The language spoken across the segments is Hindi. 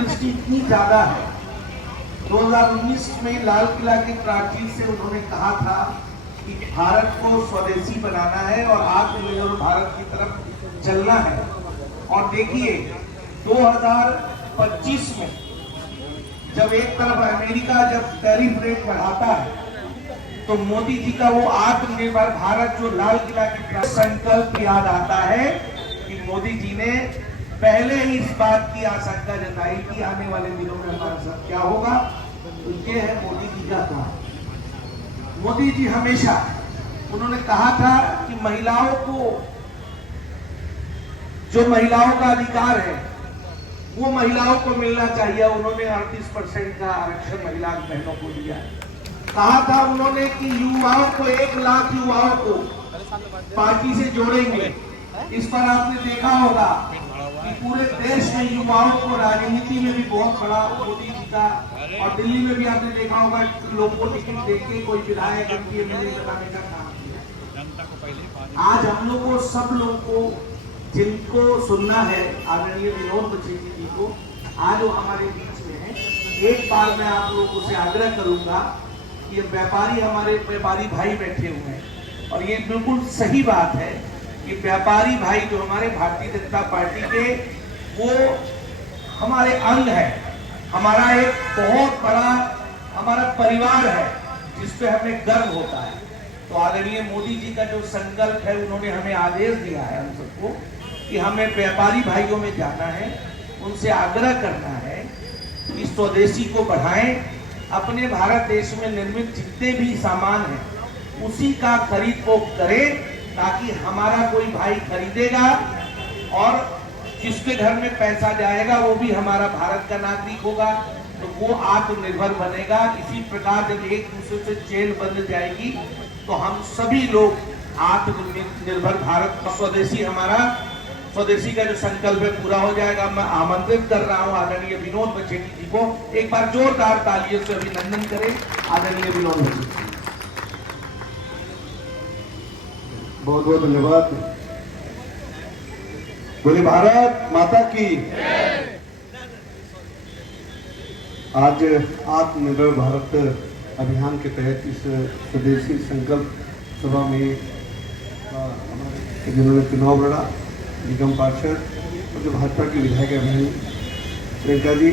दूरदृष्टि इतनी ज्यादा है। 2019 में लाल किला की प्राचीर से उन्होंने कहा था कि भारत को स्वदेशी बनाना है और आत्मनिर्भर भारत की तरफ चलना है। और देखिए 2025 में जब एक तरफ अमेरिका जब टैरिफ रेट बढ़ाता है तो मोदी जी का वो आत्मनिर्भर भारत जो लाल किला की संकल्प याद आता है कि मोदी जी ने पहले ही इस बात की आशंका जताई कि आने वाले दिनों में हमारे साथ क्या होगा। तो ये है मोदी जी का काम। मोदी जी हमेशा उन्होंने कहा था कि महिलाओं को जो महिलाओं का अधिकार है वो महिलाओं को मिलना चाहिए। उन्होंने 38% का आरक्षण महिला बहनों को दिया है। कहा था उन्होंने कि युवाओं को 1 लाख युवाओं को पार्टी से जोड़ेंगे। इस पर आपने देखा होगा कि पूरे देश में युवाओं को राजनीति में भी बहुत बड़ा मोदी जी का, और दिल्ली में भी आपने देखा होगा लोगों को टिकट देके कोई विधायक एमपी बनाने का काम किया। आज हम लोग को सब लोग को जिनको सुनना है आदरणीय विनोद बचेंद्र जी को, आज वो हमारे बीच में है। एक बार मैं आप लोगों से आग्रह करूंगा, ये व्यापारी हमारे व्यापारी भाई बैठे हुए हैं और ये बिल्कुल सही बात है कि व्यापारी भाई जो हमारे भारतीय जनता पार्टी के वो हमारे अंग है, हमारा एक बहुत बड़ा हमारा परिवार है जिस पे हमें गर्व होता है। तो आदरणीय मोदी जी का जो संकल्प है, उन्होंने हमें आदेश दिया है हम सबको कि हमें व्यापारी भाइयों में जाना है, उनसे आग्रह करना है कि स्वदेशी को बढ़ाएं, अपने भारत देश में निर्मित जितने भी सामान हैं उसी का खरीद को करें, ताकि हमारा कोई भाई खरीदेगा और जिसके घर में पैसा जाएगा वो भी हमारा भारत का नागरिक होगा, तो वो आत्मनिर्भर बनेगा। इसी प्रकार जब एक दूसरे से चेन बंध जाएगी तो हम सभी लोग आत्मनिर्भर भारत का स्वदेशी हमारा स्वदेशी का जो संकल्प है पूरा हो जाएगा। मैं आमंत्रित कर रहा हूं आदरणीय विनोद बचेंद्र जी को, एक बार जोरदार तालियों से अभिनंदन करें आदरणीय विनोद बचेंद्र जी। बहुत बहुत धन्यवाद। बोले भारत माता की। आज आत्मनिर्भर भारत अभियान के तहत इस स्वदेशी संकल्प सभा में जिन्होंने चुनाव लड़ा, निगम पार्षद और जो भाजपा की विधायक बहन प्रियंका जी,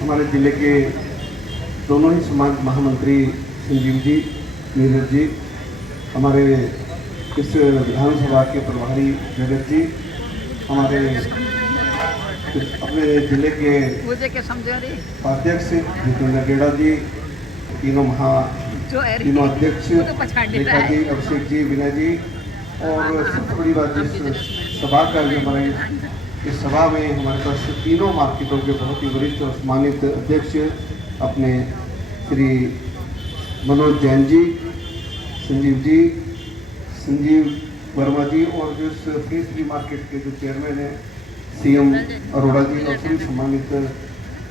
हमारे जिले के दोनों ही समाज महामंत्री संजीव जी, नीरज जी, हमारे इस विधानसभा के प्रभारी जगत जी, हमारे अपने जिले के उपाध्यक्ष जितेंद्र गेड़ा जी, तीनों अध्यक्ष रेखा जी, अभिषेक जी, विनय जी, और सबसे बड़ी बात इस सभा का जो हमारे इस सभा में हमारे पास तीनों मार्केटों के बहुत ही वरिष्ठ और सम्मानित अध्यक्ष अपने श्री मनोज जैन जी, संजीव वर्मा जी, और जो इस फ्री फ्री मार्केट के जो चेयरमैन हैं सीएम अरोड़ा जी, और सभी सम्मानित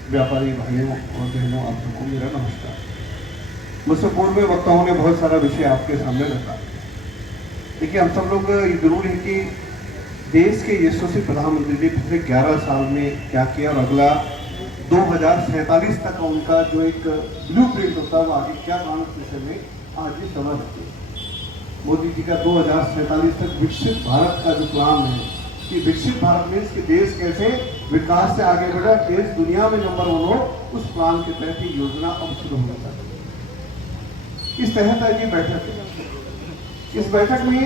व्यापारी भाइयों और बहनों, आप सबको मेरा नमस्कार। मुझसे पूर्व में वक्ताओं ने बहुत सारा विषय आपके सामने रखा। देखिए, हम सब लोग ये जरूर है कि देश के यशस्वी प्रधानमंत्री ने पिछले 11 साल में क्या किया और अगला 2047 तक का उनका जो एक ब्लूप्रिंट होता है वो आगे क्या काम इस विषय में आज भी समझ आती है। मोदी जी का 2047 तक विकसित भारत का जो प्लान है कि विकसित भारत में इसके देश कैसे विकास से आगे बढ़ा, देश दुनिया में नंबर 1 हो, उस प्लान के तहत ये योजना अब शुरू होना चाहिए। इस तहत आज ये बैठक है। इस बैठक में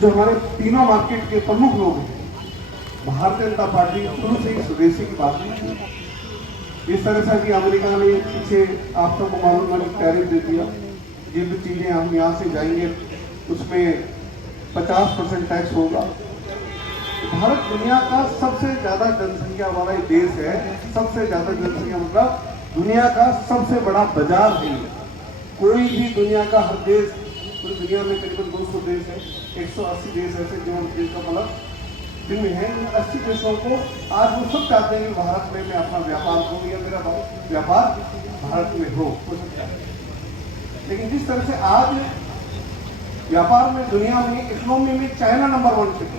जो हमारे तीनों मार्केट के प्रमुख लोग हैं, भारतीय जनता पार्टी शुरू से ही स्वदेशी की बात नहीं की। इस तरह से कि अमेरिका ने पीछे आप सबको मालूम है टैरिफ दे दिया, जिन भी चीजें हम यहाँ से जाएंगे उसमें 50% टैक्स होगा। भारत दुनिया का सबसे ज्यादा जनसंख्या वाला देश है, सबसे ज्यादा जनसंख्या मतलब दुनिया का सबसे बड़ा बाजार है। कोई भी दुनिया का हर देश, पूरी दुनिया में करीबन 200 देश है, 180 देश ऐसे जो देश का मतलब जिनमें है, 80 देशों को आज वो सब चाहते हैं कि भारत में मैं अपना व्यापार करूँ या मेरा व्यापार भारत में हो सकता है। लेकिन जिस तरह से आज व्यापार में दुनिया में इकोनॉमी में चाइना नंबर 1 पे,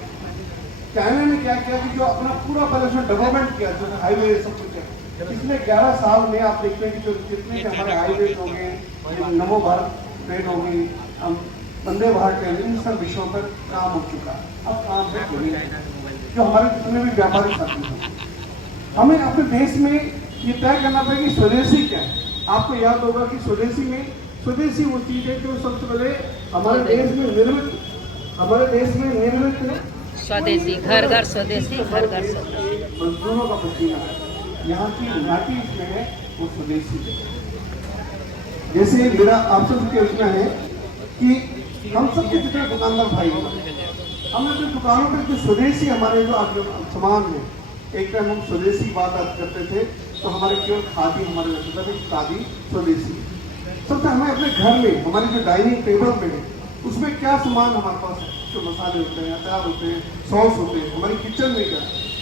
चाइना ने क्या किया कि जो अपना पूरा पहले डेवलपमेंट किया, जैसे हाईवे सब कुछ है, पिछले 11 साल में आप देखते हैं कि जो जितने भी हमारे हाईवे हो गए, नमो भारत ट्रेन हो गई, वंदे भारत ट्रेन, इन सब विषयों पर काम हो चुका है। अब काम पे हो रही जो हमारे जितने भी व्यापारी साथी हैं, हमें अपने देश में ये तय करना पड़ेगा कि स्वदेशी क्या है। आपको याद होगा कि स्वदेशी वो चीज है जो सबसे पहले हमारे देश में निर्मित स्वदेशी, घर घर स्वदेशी, घर घर स्वदेशी। मजदूरों का पसीना है, यहाँ की माटी इसमें है, वो स्वदेशी है। जैसे मेरा आप सबकी योजना है कि हम सबके जितने दुकानदार भाई हैं, हम अपने दुकानों पर जो स्वदेशी हमारे जो सामान है, एक टाइम हम स्वदेशी बात करते थे तो हमारे केवल खादी हमारे लगता था कि खादी स्वदेशी। सबसे हमें अपने घर में हमारे जो डाइनिंग टेबल पे है उसमें क्या सामान हमारे पास है, जो मसाले होते हैं, अचार होते हैं, सॉस होते हैं, हमारी किचन में क्या,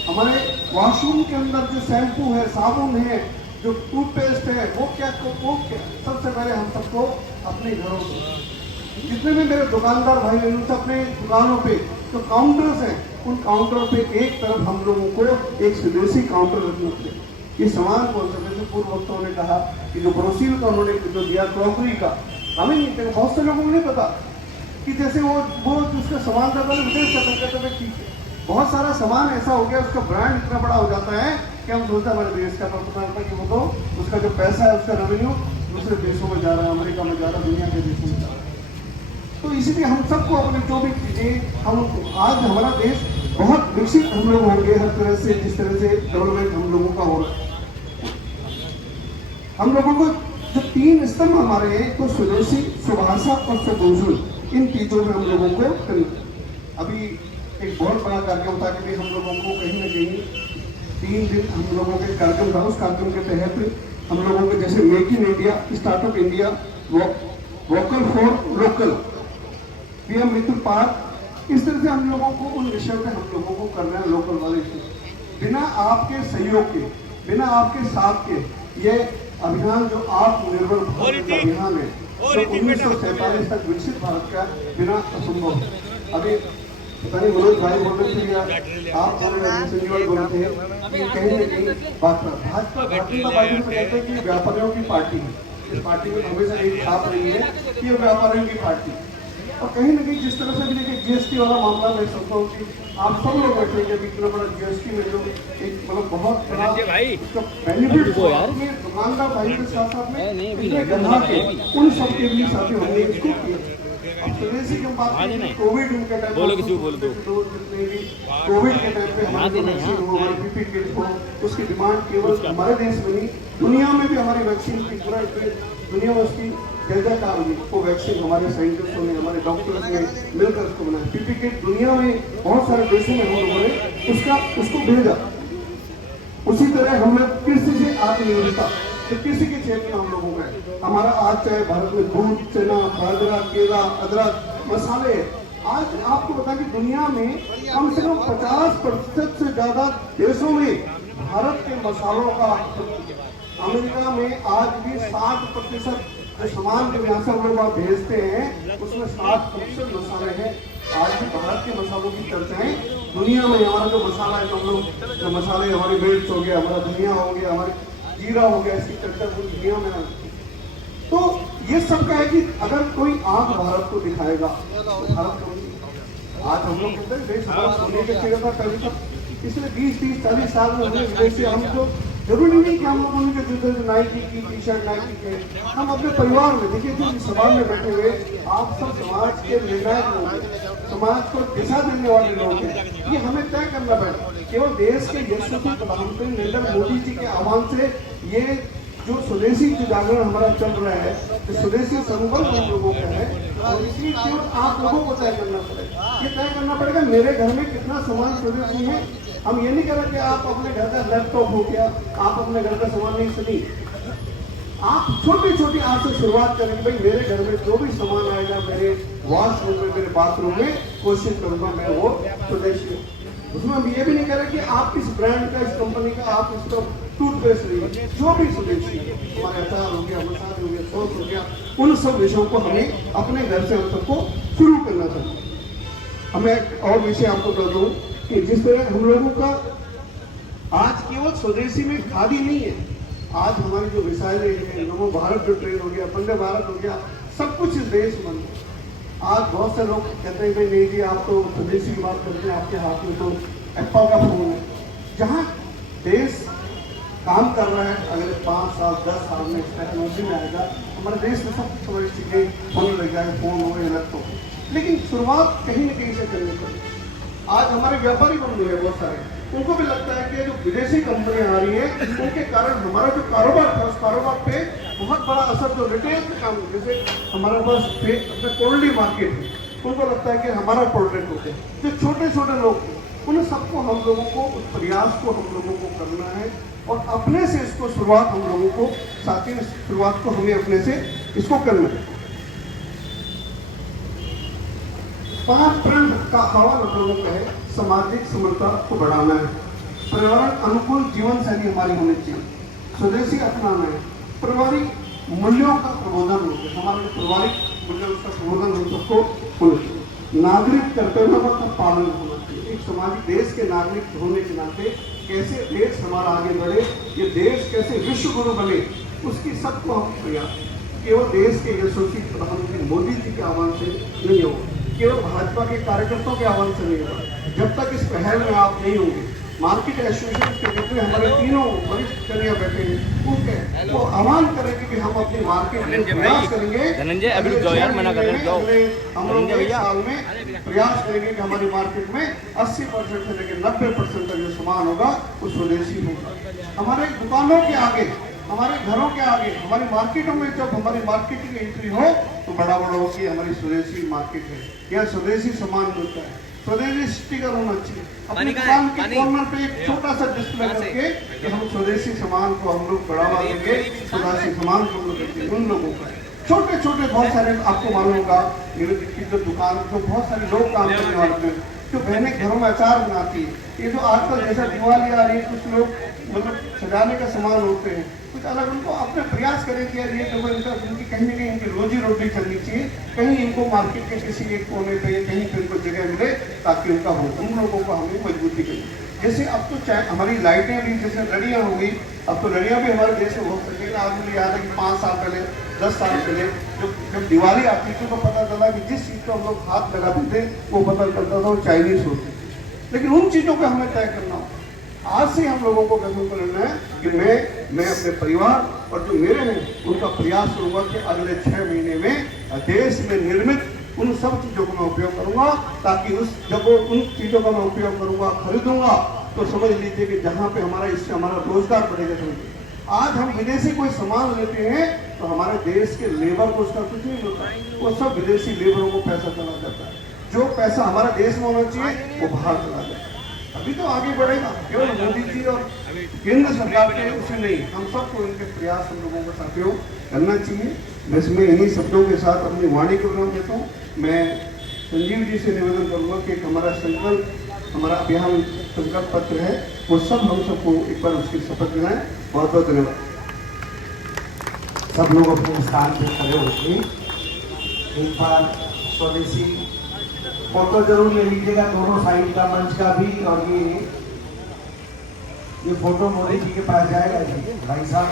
हमारे वॉशरूम के अंदर जो शैम्पू है, साबुन है, जो टूथपेस्ट है, वो क्या सबसे पहले हम सबको अपने घरों से, जितने भी मेरे दुकानदार भाई हैं उनसे अपने दुकानों पे जो काउंटर्स हैं, उन काउंटर पे एक तरफ हम लोगों को एक स्वदेशी काउंटर रखना चाहिए। ये सामान कौन सा, जैसे पूर्व वक्ताओं ने कहा कि जो ब्रोसील का उन्होंने जो दिया क्रॉकरी का, हमें नहीं पता, बहुत से लोगों को नहीं पता कि जैसे वो उसका सामान था पहले विदेश का कहते थे ठीक है, बहुत सारा सामान ऐसा हो गया, उसका ब्रांड इतना बड़ा हो जाता है कि हम सोचते हैं हमारे देश का पता है कि वो तो उसका जो पैसा है, उसका रेवेन्यू दूसरे देशों में जा रहा है, अमेरिका में जा रहा है, दुनिया के देशों में जा रहा है। तो इसीलिए हम सबको अपने जो भी चीजें हम आज हमारा देश बहुत विकसित हम लोग होंगे हर तरह से, जिस तरह से डेवलपमेंट हम लोगों का हो रहा है। हम लोगों को जो 3 स्तंभ हमारे हैं तो स्वदेशी, स्वभाषा और स्वभूषण, इन चीजों में हम लोगों को करना। अभी एक बहुत बड़ा कार्यक्रम था कि हम लोगों को कहीं ना कहीं 3 दिन हम लोगों के कार्यक्रम था, उस कार्यक्रम के तहत हम लोगों के जैसे make in India, startup India, vocal for local, PM Mitra park, इस तरह से हम लोगों को उन विषयों पे हम लोगों को करना है लोकल वाले। बिना आपके सहयोग के, बिना आपके साथ के, ये अभियान जो आत्मनिर्भर भारत का अभियान है, जो 1947 तक विकसित भारत का, बिना असंभव है। अभी पता नहीं मनोज भाई बोल रहे थे या आप बोल रहे हैं, संजीवन बोल रहे थे कि कहीं ना कहीं भाजपा भारतीय जनता पार्टी में कहते हैं कि व्यापारियों की पार्टी है। इस पार्टी में हमेशा एक छाप रही है कि ये व्यापारियों की पार्टी, और कहीं ना कहीं जिस तरह से भी देखिए जीएसटी वाला मामला, मैं समझता हूँ कि आप सब लोग बैठे हैं कि इतना बड़ा जीएसटी में जो एक मतलब बहुत बड़ा बेनिफिट दुकानदार भाई के साथ साथ में उन सब के भी साथ हमने इसको किया। अब स्वदेशी की बात करें, कोविड के टाइम कोविड के टाइम पे हमारी वैक्सीन हो, हमारी पीपी किट हो, उसकी डिमांड केवल हमारे देश में नहीं, दुनिया में भी हमारी वैक्सीन की पूरा दुनिया में उसकी जयजयकार हुई। वो वैक्सीन हमारे साइंटिस्टों ने, हमारे डॉक्टर्स ने मिलकर उसको बनाया। पीपी किट दुनिया में बहुत सारे देशों में हम लोगों ने उसको भेजा। उसी तरह हम लोग कृषि से आत्मनिर्भरता, तो कृषि के क्षेत्र में हम लोगों में हमारा आज चाहे भारत में दूध, चना, बाजरा, केला, अदरक, मसाले, आज आपको बता कि दुनिया में कम से कम 50% से ज्यादा देशों में भारत के मसालों का, अमेरिका में आज भी 60% जो सामान के यहाँ से हम लोग वहाँ भेजते हैं उसमें 60% मसाले हैं। आज भी भारत के मसालों की चर्चाएं दुनिया में, हमारा जो मसाला है, हम लोग जो मसाले, हमारे मिर्च हो गया, हमारा धनिया हो गया, हमारे जीरा हो गया, इसकी चर्चा पूरी दुनिया में है। तो ये सब का है कि अगर कोई आंख भारत को दिखाएगा तो भारत को, आज हम लोग कहते हैं देश हमारा सोने के चिड़े का कभी तक, पिछले 20-30-40 साल में हमने विदेश से, हमको जरूरी नहीं कि हम लोग उनके जूते नाइकी की टी-शर्ट, नाइकी के, हम अपने परिवार में देखिए जो सभा में बैठे हुए आप सब समाज के निर्णायक लोग हैं, समाज को दिशा देने वाले लोग हैं। ये हमें तय करना पड़ेगा। केवल देश के यशस्वी प्रधानमंत्री नरेंद्र मोदी जी के आह्वान से ये जो स्वदेशी जो जागरण हमारा चल रहा है, जो स्वदेशी संकल्प हम लोगों का है, और इसलिए केवल आप लोगों को तय करना पड़ेगा। ये तय करना पड़ेगा मेरे घर में कितना सामान स्वदेशी है। हम ये नहीं कह रहे कि आप अपने घर का लैपटॉप हो गया, आप अपने घर का सामान नहीं सुनी, आप छोटी छोटी आज से शुरुआत करेंगे। भाई मेरे घर में जो भी सामान आएगा, मेरे वॉशरूम में, मेरे बाथरूम में, कोशिश करूंगा मैं वो स्वदेशी। उसमें हम ये भी नहीं कह रहे कि आप किस ब्रांड का, इस कंपनी का आप इसको टूथपेस्ट लीजिए, जो भी स्वदेशी हमारे अचार हो गया, मसाले हो गया, सॉस हो गया, उन सब विषयों को हमें अपने घर से हम सबको शुरू करना चाहिए। हमें और विषय आपको बता दूं कि जिस तरह हम लोगों का आज केवल स्वदेशी में खादी नहीं है, आज हमारी जो मिसाइलें हैं, नमो भारत जो ट्रेन हो गया, वंदे भारत हो गया, सब कुछ इस देश में है। आज बहुत से लोग कहते हैं भाई नहीं जी आप तो स्वदेशी की बात करते हैं, आपके हाथ में तो एप्पल का फोन है। जहाँ देश काम कर रहा है, अगर 5 साल 10 साल में टेक्नोलॉजी में आएगा, हमारे देश में सब कुछ बड़ी चीजें होने लग जाए, फोन हो इलेक्ट्रॉनिक। लेकिन शुरुआत कहीं न कहीं से करनी पड़ेगी। आज हमारे व्यापारी बन गए बहुत सारे, उनको भी लगता है कि जो विदेशी कंपनियां आ रही हैं उनके कारण हमारा जो कारोबार था उस कारोबार पे बहुत बड़ा असर, जो रिटेल पे काम, जैसे हमारे पास अपना कोल्डी मार्केट है, उनको लगता है कि हमारा प्रोडक्ट होते हैं। जो छोटे छोटे लोग थे उन सबको हम लोगों को, उस प्रयास को हम लोगों को करना है और अपने से इसको शुरुआत हम लोगों को, साथ ही शुरुआत को हमें अपने से इसको करना है। 5 प्रण का आह्वान हम लोगों का है, सामाजिक समरसता को बढ़ाना है, पर्यावरण अनुकूल जीवन शैली हमारी होनी चाहिए, स्वदेशी अपनाना है, पारिवारिक मूल्यों का प्रबोधन होता है, हमारे पारिवारिक मूल्यों का प्रबोधन हम सबको होना चाहिए, नागरिक कर्तव्यों का पालन होना चाहिए। एक सामाजिक देश के नागरिक होने के नाते कैसे देश हमारा आगे बढ़े, ये देश कैसे विश्व गुरु बने, उसकी सबको हम प्रयास, केवल देश के यशस्वी प्रधानमंत्री मोदी जी के आह्वान से नहीं होगा, केवल भाजपा के कार्यकर्ताओं के आह्वान से नहीं होगा। जब तक इस पहल में आप नहीं होंगे, मार्केट एसोसिएशन के जितने हमारे तीनों वरिष्ठ कन्या बैठे हैं उनके वो आह्वान करेंगे कि हम अपनी मार्केट में प्रयास करेंगे, हम लोग 1 साल में प्रयास करेंगे कि हमारी मार्केट में 80% से लेकर 90% तक जो सामान होगा वो स्वदेशी होगा। हमारे दुकानों के आगे, हमारे घरों के आगे, हमारी मार्केटों में जब हमारी मार्केट की एंट्री हो तो बड़ा की हमारी स्वदेशी मार्केट है, यह स्वदेशी सामान मिलता है, स्वदेशी स्टिकर होना चाहिए। अपनी दुकान के कॉर्नर पे एक छोटा सा डिस्प्ले करके कि हम स्वदेशी सामान को हम लोग बढ़ावा देंगे, स्वदेशी सामान को हम लोग देंगे। उन लोगों का छोटे छोटे बहुत सारे आपको मालूम होगा, मेरे जो दुकान जो बहुत सारे लोग काम करने वाले हैं, जो बहनें घरों में अचार बनाती है, ये जो आजकल जैसा दिवाली आ रही है, कुछ लोग मतलब सजाने का सामान होते हैं, कुछ अलग, उनको अपने प्रयास करें कि यार ये देखो इनका, उनकी कहीं ना कहीं इनकी रोजी रोटी चलनी चाहिए, कहीं इनको मार्केट के किसी एक कोने पे कहीं पे इनको जगह मिले ताकि उनका हो, उन लोगों को हमें मजबूती करें। जैसे अब तो चाहे हमारी लाइटें भी, जैसे लड़ियाँ हो गई, अब तो लड़ियाँ भी हमारे देश में हो सकेगा। आज मुझे याद है कि 5 साल पहले 10 साल पहले जब दिवाली आती थी तो पता चला कि जिस चीज़ को हम लोग हाथ लगाते थे वो पता चलता था वो चाइनीज होती थी, लेकिन उन चीज़ों को हमें तय करना हो। आज से हम लोगों को कदम करना है कि मैं अपने परिवार और जो मेरे हैं उनका प्रयास करूंगा कि अगले 6 महीने में देश में निर्मित उन सब चीज़ों को मैं उपयोग करूंगा, ताकि जब वो उन चीज़ों का मैं उपयोग करूंगा, खरीदूंगा, तो समझ लीजिए कि जहाँ पे हमारा, इससे हमारा रोजगार बढ़ेगा। समझिए आज हम विदेशी कोई सामान लेते हैं तो हमारे देश के लेबर को उसका कुछ नहीं मिलता, वो सब विदेशी लेबरों को पैसा चला जाता है। जो पैसा हमारे देश में होना चाहिए वो बाहर चला जाता है। अभी तो आगे बढ़ेगा, केवल मोदी जी और केंद्र सरकार के उसे नहीं, हम सबको इनके प्रयास हम लोगों का साथियों करना चाहिए। बस मैं इन्हीं शब्दों के साथ अपनी वाणी को विराम देता हूँ। मैं संजीव जी से निवेदन करूँगा कि हमारा संकल्प, हमारा अभियान संकल्प पत्र है, वो सब हम सबको एक बार उसकी शपथ दिलाएं। बहुत बहुत धन्यवाद। सब लोग अपने स्थान पे खड़े होकर एक बार स्वदेशी फोटो जरूर ले लीजिएगा, दोनों साइड का, मंच का भी, और ये फोटो मोदी जी के पास जाएगा जी भाई साहब।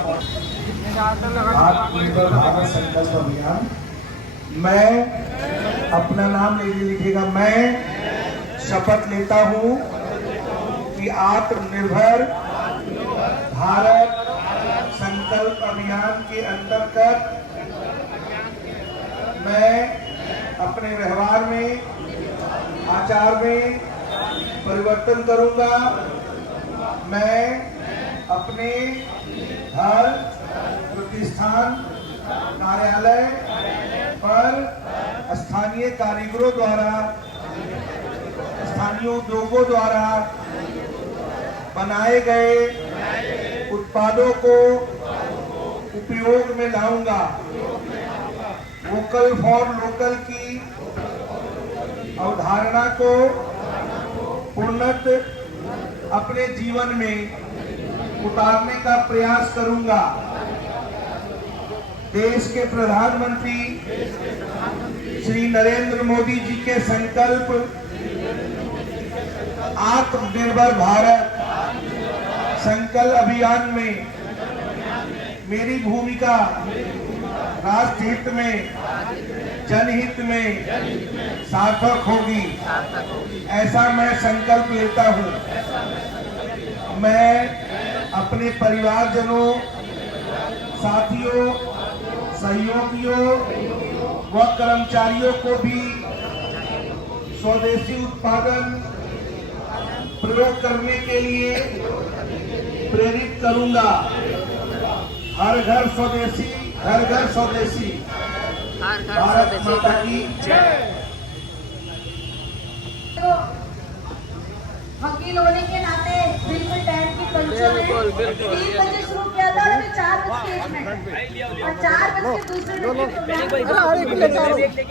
आत्मनिर्भर भारत संकल्प अभियान, मैं अपना नाम ले लिखिएगा, मैं शपथ लेता हूँ कि आत्मनिर्भर भारत संकल्प अभियान के अंतर्गत मैं अपने व्यवहार में, आचार में परिवर्तन करूंगा। मैं अपने घर, प्रतिष्ठान, कार्यालय पर स्थानीय कारीगरों द्वारा, स्थानीय उद्योगों द्वारा बनाए गए उत्पादों को उपयोग में लाऊंगा। वोकल फॉर लोकल की अवधारणा को पूर्णतः अपने जीवन में उतारने का प्रयास करूंगा। देश के प्रधानमंत्री श्री नरेंद्र मोदी जी के संकल्प आत्मनिर्भर भारत संकल्प अभियान में मेरी भूमिका राष्ट्र हित में, जनहित में सार्थक होगी, ऐसा मैं संकल्प लेता हूं। मैं अपने परिवारजनों, साथियों, सहयोगियों व कर्मचारियों को भी स्वदेशी उत्पादन प्रयोग करने के लिए प्रेरित करूंगा। हर घर स्वदेशी, हर घर स्वदेशी। भारत माता की जय। तो वकील होने के नाते बिल्कुल टाइम की पंचर है। 3 बजे शुरू किया था और 4:01 और 4:02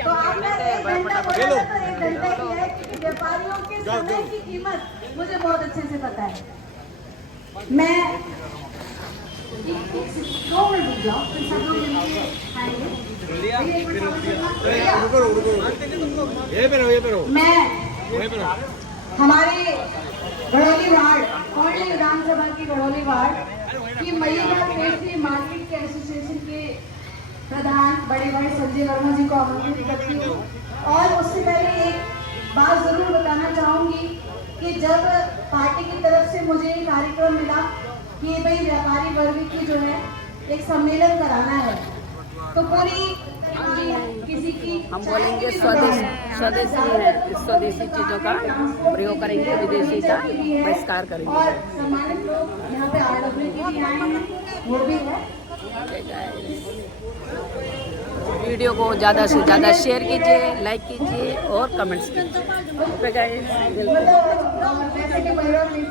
तो आपने 1 घंटा बोला था, तो 1 घंटा ही है, क्योंकि व्यापारियों के समय की कीमत मुझे बहुत अच्छे से पता है। मैं 2 मिनट रुक जाओ, फिर सब लोग मिलके खाएंगे। मैं हमारे गढ़ौली वार्ड, कौंडली विधानसभा की गढ़ौली वार्ड की मलिका पेस्ट्री मार्केट के एसोसिएशन के प्रधान बड़े भाई संजय वर्मा जी को आमंत्रित करती हूँ। और उससे पहले एक बात जरूर बताना चाहूंगी कि जब पार्टी की तरफ से मुझे ये कार्यक्रम मिला कि भाई व्यापारी वर्ग की जो है एक सम्मेलन कराना है, तो पूरी किसी की हम बोलेंगे स्वदेशी चीज़ों का प्रयोग करेंगे, विदेशी का बहिष्कार करेंगे। और सम्मानित लोग यहाँ पे RW के भी आए हैं, वो भी है। वीडियो को ज़्यादा से ज़्यादा शेयर कीजिए, लाइक कीजिए और कमेंट्स कीजिए। मतलब वैसे के परिवार में